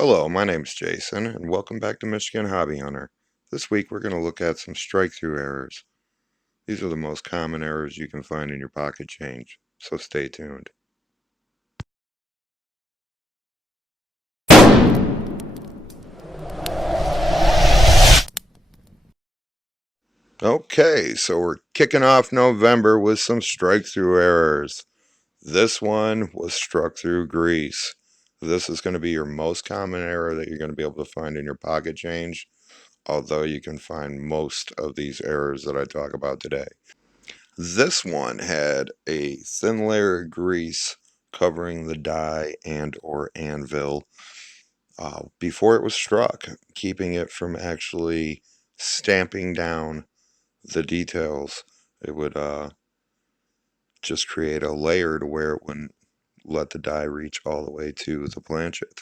Hello, my name's Jason, and welcome back to Michigan Hobby Hunter. This week we're going to look at some strike-through errors. These are the most common errors you can find in your pocket change, so stay tuned. Okay, so we're kicking off November with some strike-through errors. This one was struck through grease. This is going to be your most common error that you're going to be able to find in your pocket change, although you can find most of these errors that I talk about today. This one had a thin layer of grease covering the die and or anvil before it was struck, keeping it from actually stamping down the details. It would just create a layer to where it wouldn't let the die reach all the way to the planchet.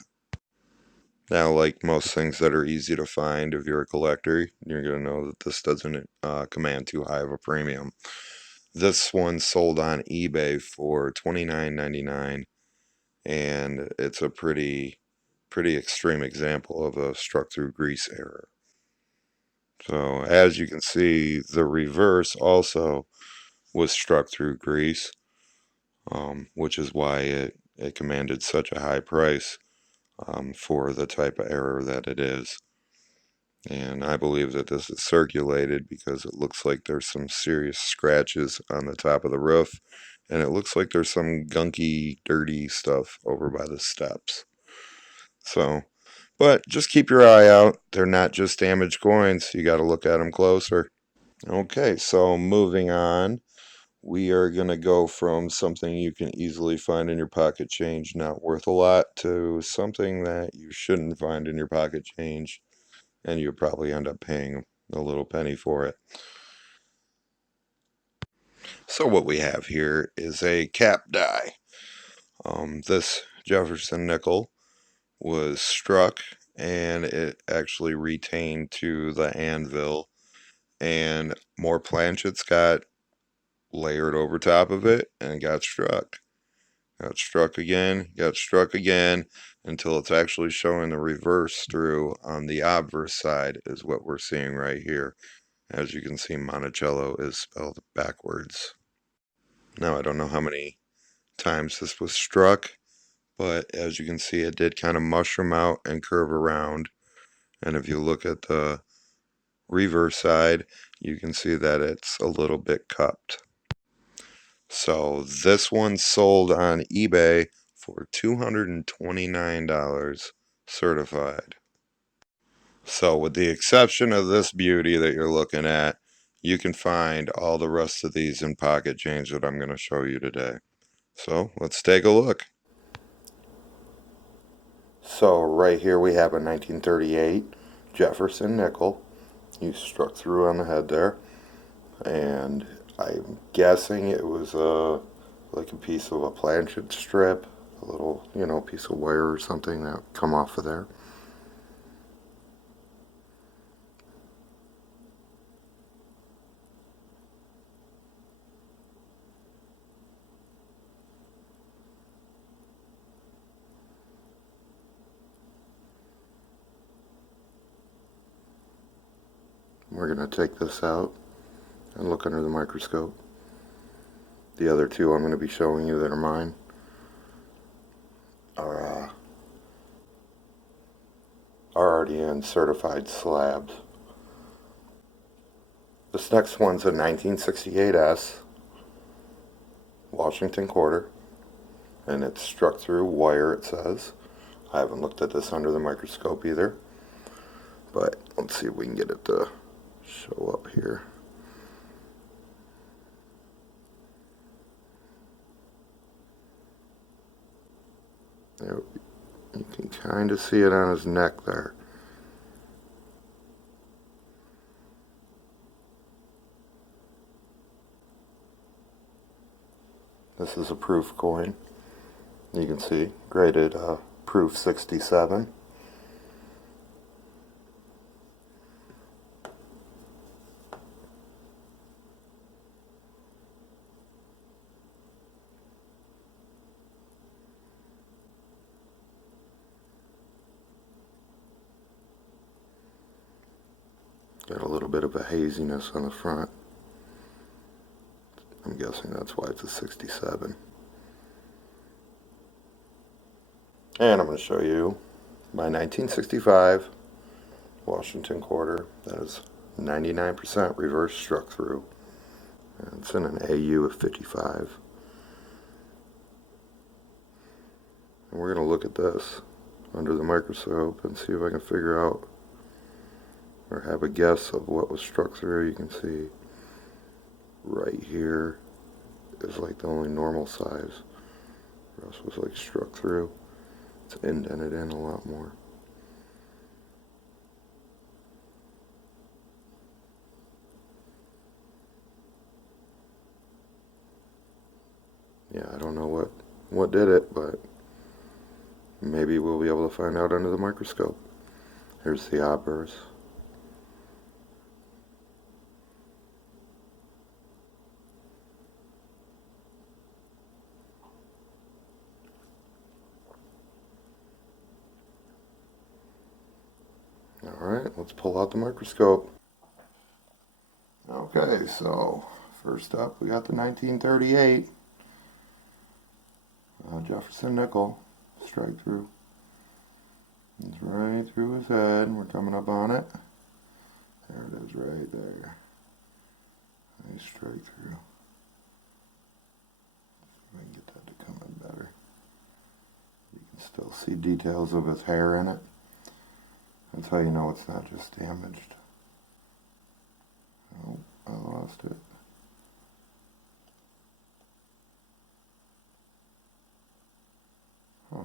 Now, like most things that are easy to find, if you're a collector, you're going to know that this doesn't command too high of a premium. This one sold on eBay for $29.99, and it's a pretty extreme example of a struck through grease error. So as you can see, the reverse also was struck through grease, which is why it commanded such a high price for the type of error that it is. And I believe that this is circulated because it looks like there's some serious scratches on the top of the roof, and it looks like there's some gunky, dirty stuff over by the steps. So, but just keep your eye out. They're not just damaged coins. You got to look at them closer. Okay, so moving on, we are going to go from something you can easily find in your pocket change, not worth a lot, to something that you shouldn't find in your pocket change, and you'll probably end up paying a little penny for it. So what we have here is a cap die. This Jefferson nickel was struck and it actually retained to the anvil, and more planchets got layered over top of it and got struck. Got struck again, got struck again, until it's actually showing the reverse through on the obverse side is what we're seeing right here. As you can see, Monticello is spelled backwards. Now, I don't know how many times this was struck, but as you can see, it did kind of mushroom out and curve around. And if you look at the reverse side, you can see that it's a little bit cupped. So this one sold on eBay for $229 certified. So with the exception of this beauty that you're looking at, you can find all the rest of these in pocket change that I'm going to show you today. So let's take a look. So right here we have a 1938 Jefferson nickel. You struck through on the head there, and I'm guessing it was like a piece of a planchet strip, a little piece of wire or something that come off of there. We're going to take this out and look under the microscope. The other two I'm going to be showing you that are mine are already in certified slabs. This next one's a 1968S Washington quarter, and it's struck through wire, it says. I haven't looked at this under the microscope either, but let's see if we can get it to show up here. There, you can kind of see it on his neck there. This is a proof coin. You can see graded proof 67. Got a little bit of a haziness on the front. I'm guessing that's why it's a 67. And I'm going to show you my 1965 Washington quarter. That is 99% reverse struck through. And it's in an AU of 55. And we're going to look at this under the microscope and see if I can figure out or have a guess of what was struck through. You can see right here is like the only normal size. The rest was like struck through. It's indented in a lot more. Yeah, I don't know what did it, but maybe we'll be able to find out under the microscope. Here's the obverse. Alright, let's pull out the microscope. Okay, so first up we got the 1938 Jefferson nickel strike through. It's right through his head. We're coming up on it. There it is right there. Nice strike through. See if I can get that to come in better. You can still see details of his hair in it. That's how you know it's not just damaged. Oh, I lost it. Huh.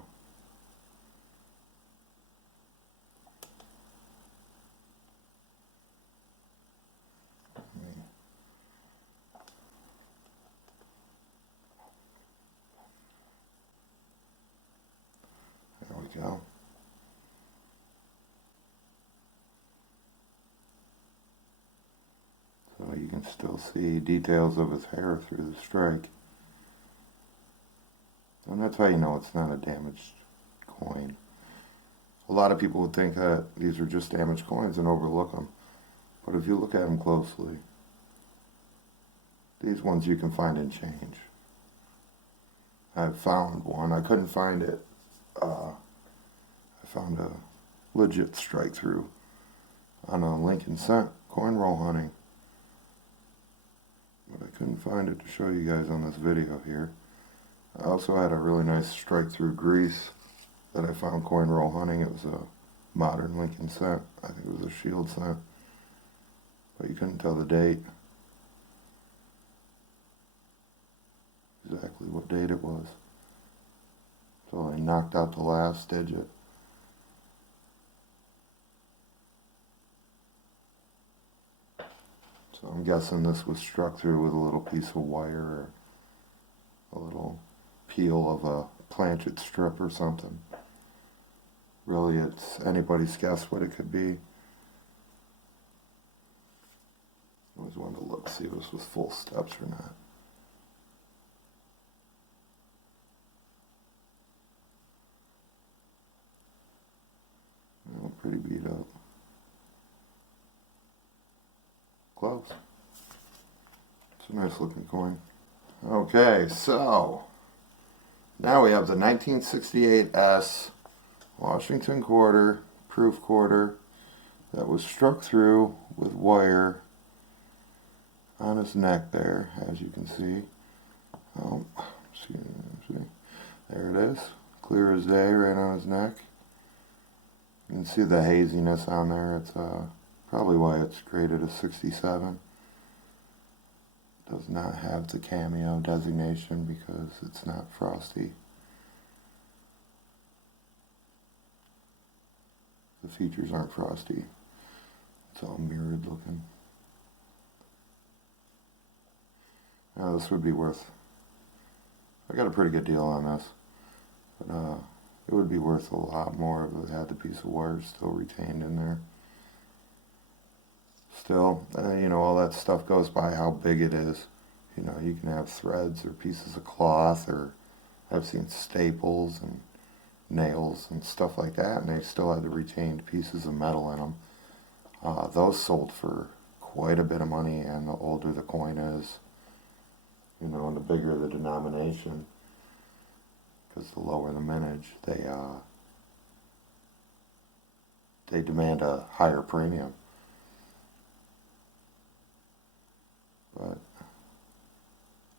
There we go. So you can still see details of his hair through the strike. And that's how you know it's not a damaged coin. A lot of people would think that these are just damaged coins and overlook them. But if you look at them closely, these ones you can find in change. I found one. I couldn't find it. I found a legit strike through on a Lincoln cent coin roll hunting. But I couldn't find it to show you guys on this video here. I also had a really nice strike through grease that I found coin roll hunting. It was a modern Lincoln cent. I think it was a shield cent. But you couldn't tell the date. Exactly what date it was. So I knocked out the last digit. So I'm guessing this was struck through with a little piece of wire or a little peel of a planchet strip or something. Really, it's anybody's guess what it could be. I always wanted to look, see if this was full steps or not. Oh, pretty beat up. Close. It's a nice looking coin. Okay, so now we have the 1968 Washington quarter, proof quarter, that was struck through with wire on his neck there, as you can see. Oh, see, there it is, clear as day right on his neck. You can see the haziness on there. It's probably why it's graded a 67. Does not have the cameo designation because it's not frosty. The features aren't frosty. It's all mirrored looking. Now this would be worth, I got a pretty good deal on this, but it would be worth a lot more if it had the piece of wire still retained in there. Still, you know, all that stuff goes by how big it is. You know, you can have threads or pieces of cloth, or I've seen staples and nails and stuff like that, and they still have the retained pieces of metal in them. Those sold for quite a bit of money, and the older the coin is, and the bigger the denomination, because the lower the mintage, they demand a higher premium. But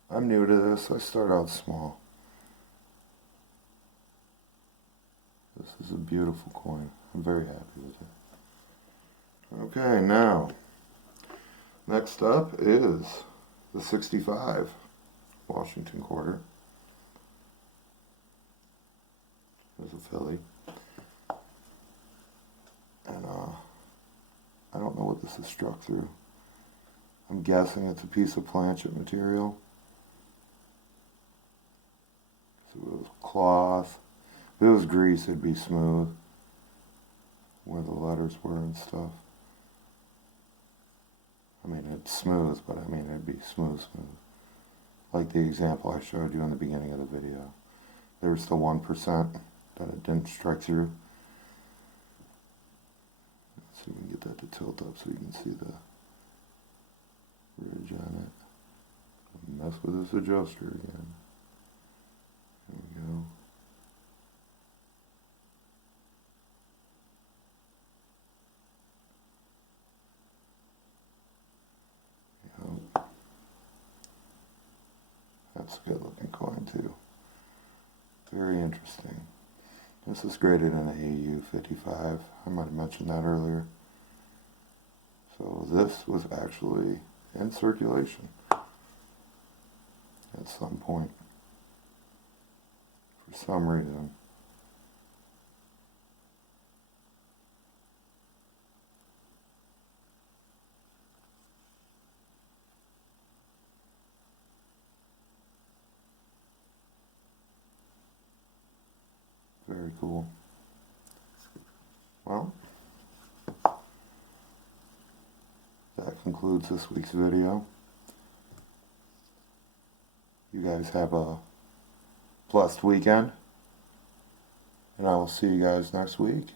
I'm new to this, so I start out small. This is a beautiful coin. I'm very happy with it. Okay, now, next up is the 65 Washington quarter. There's a Philly. And I don't know what this is struck through. I'm guessing it's a piece of planchet material. If it was cloth, if it was grease, it'd be smooth, where the letters were and stuff. I mean, it's smooth, but I mean, it'd be smooth. Like the example I showed you in the beginning of the video. There's the 1% that it didn't strike through. Let's see if we can get that to tilt up so you can see the ridge on it. Mess with this adjuster again. There we go. Yep. That's a good looking coin too. Very interesting. This is graded in the AU 55. I might have mentioned that earlier. So this was actually in circulation at some point. For some reason. Very cool. Well, that concludes this week's video. You guys have a blessed weekend, and I will see you guys next week.